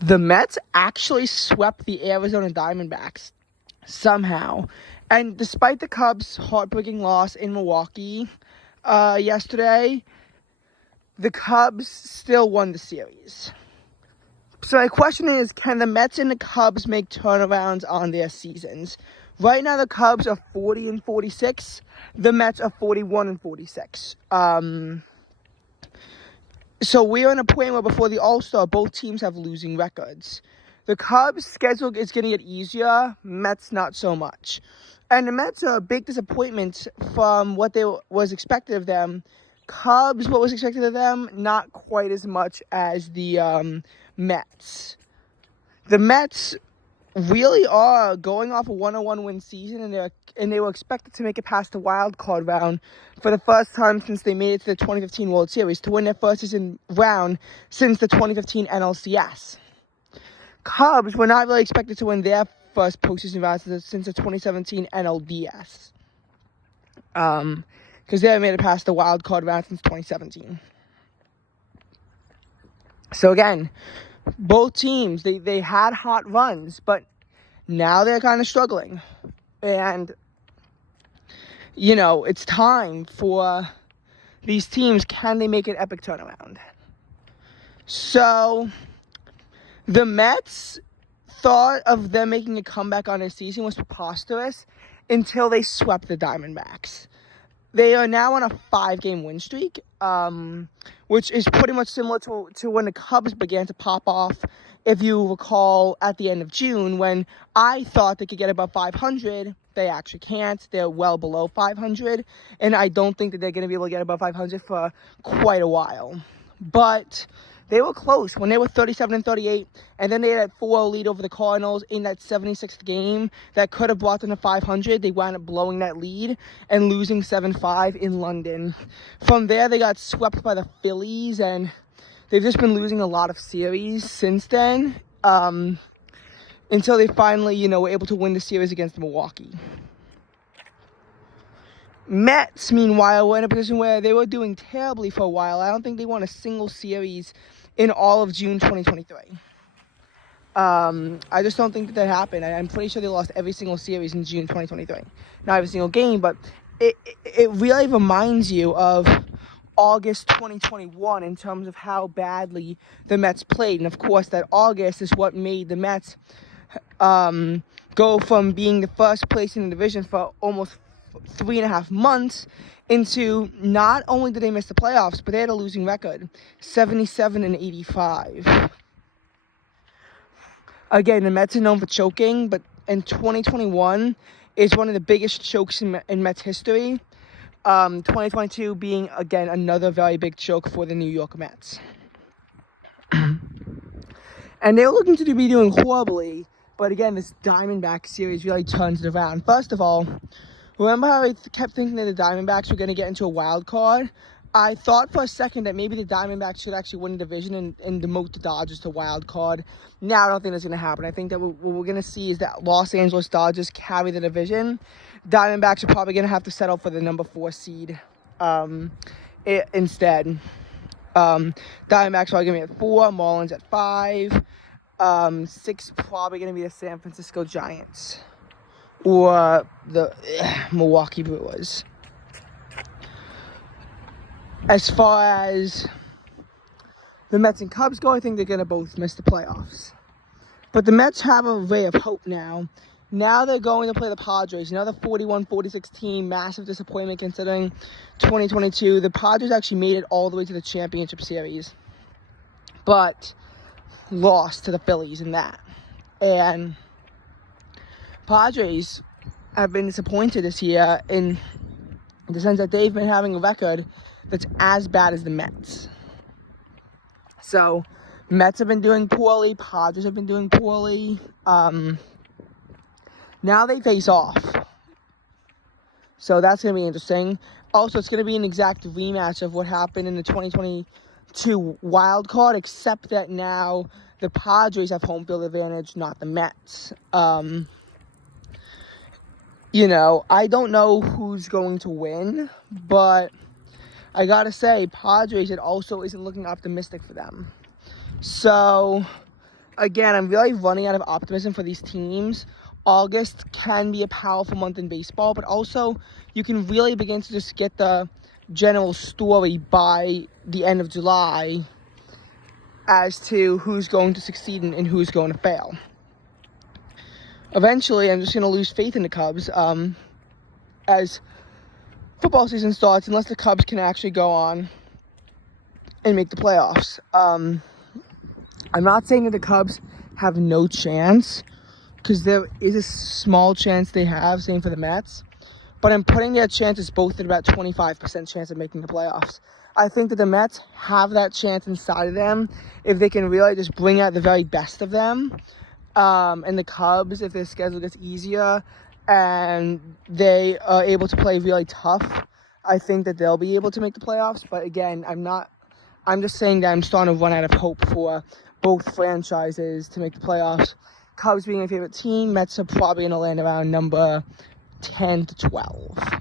The Mets actually swept the Arizona Diamondbacks somehow. And despite the Cubs' heartbreaking loss in Milwaukee yesterday, the Cubs still won the series. So my question is, can the Mets and the Cubs make turnarounds on their seasons? Right now, the Cubs are 40-46. The Mets are 41-46. So we're in a point where before the All-Star, both teams have losing records. The Cubs' schedule is going to get easier. Mets, not so much. And the Mets are a big disappointment from what was expected of them. Cubs, what was expected of them, not quite as much as the Mets. The Mets really are going off a 101 win season, and they were expected to make it past the wild card round for the first time since they made it to the 2015 World Series, to win their first season round since the 2015 NLCS. Cubs were not really expected to win their first postseason round since the 2017 NLDS, because they haven't made it past the wild card round since 2017. So again, both teams, they had hot runs, but now they're kind of struggling. And, it's time for these teams. Can they make an epic turnaround? So, the Mets thought of them making a comeback on their season was preposterous until they swept the Diamondbacks. They are now on a 5-game win streak, which is pretty much similar to when the Cubs began to pop off, if you recall, at the end of June, when I thought they could get above 500. They actually can't. They're well below 500, and I don't think that they're going to be able to get above 500 for quite a while. But they were close when they were 37-38, and then they had that 4-0 lead over the Cardinals in that 76th game that could have brought them to 500. They wound up blowing that lead and losing 7-5 in London. From there, they got swept by the Phillies, and they've just been losing a lot of series since then, until they finally, were able to win the series against Milwaukee. Mets, meanwhile, were in a position where they were doing terribly for a while. I don't think they won a single series in all of June 2023. I just don't think that happened. I'm pretty sure they lost every single series in June 2023. Not every single game, but it really reminds you of August 2021 in terms of how badly the Mets played. And, of course, that August is what made the Mets go from being the first place in the division for almost 3.5 months into not only did they miss the playoffs, but they had a losing record, 77-85. Again, the Mets are known for choking, but in 2021 is one of the biggest chokes in Mets history. 2022 being, again, another very big choke for the New York Mets. And they were looking to be doing horribly, but again, this Diamondback series really turns it around. First of all, remember how I kept thinking that the Diamondbacks were going to get into a wild card? I thought for a second that maybe the Diamondbacks should actually win the division and demote the Dodgers to wild card. Now I don't think that's going to happen. I think that what we're going to see is that Los Angeles Dodgers carry the division. Diamondbacks are probably going to have to settle for the number 4 seed instead. Diamondbacks are going to be at 4, Marlins at 5. 6 probably going to be the San Francisco Giants or the Milwaukee Brewers. As far as the Mets and Cubs go, I think they're going to both miss the playoffs. But the Mets have a ray of hope now. Now they're going to play the Padres, another 41-46 team, massive disappointment considering 2022. The Padres actually made it all the way to the championship series, but lost to the Phillies in that. And Padres have been disappointed this year in the sense that they've been having a record that's as bad as the Mets. So, Mets have been doing poorly, Padres have been doing poorly. Now they face off. So that's going to be interesting. Also, it's going to be an exact rematch of what happened in the 2022 wild card, except that now the Padres have home field advantage, not the Mets. I don't know who's going to win, but I gotta say, Padres, it also isn't looking optimistic for them. So, again, I'm really running out of optimism for these teams. August can be a powerful month in baseball, but also you can really begin to just get the general story by the end of July as to who's going to succeed and who's going to fail. Eventually, I'm just going to lose faith in the Cubs as football season starts, unless the Cubs can actually go on and make the playoffs. I'm not saying that the Cubs have no chance, because there is a small chance they have, same for the Mets. But I'm putting their chances both at about 25% chance of making the playoffs. I think that the Mets have that chance inside of them if they can really just bring out the very best of them. And the Cubs, if their schedule gets easier and they are able to play really tough, I think that they'll be able to make the playoffs. But again, I'm just saying that I'm starting to run out of hope for both franchises to make the playoffs. Cubs being my favorite team, Mets are probably going to land around number 10 to 12.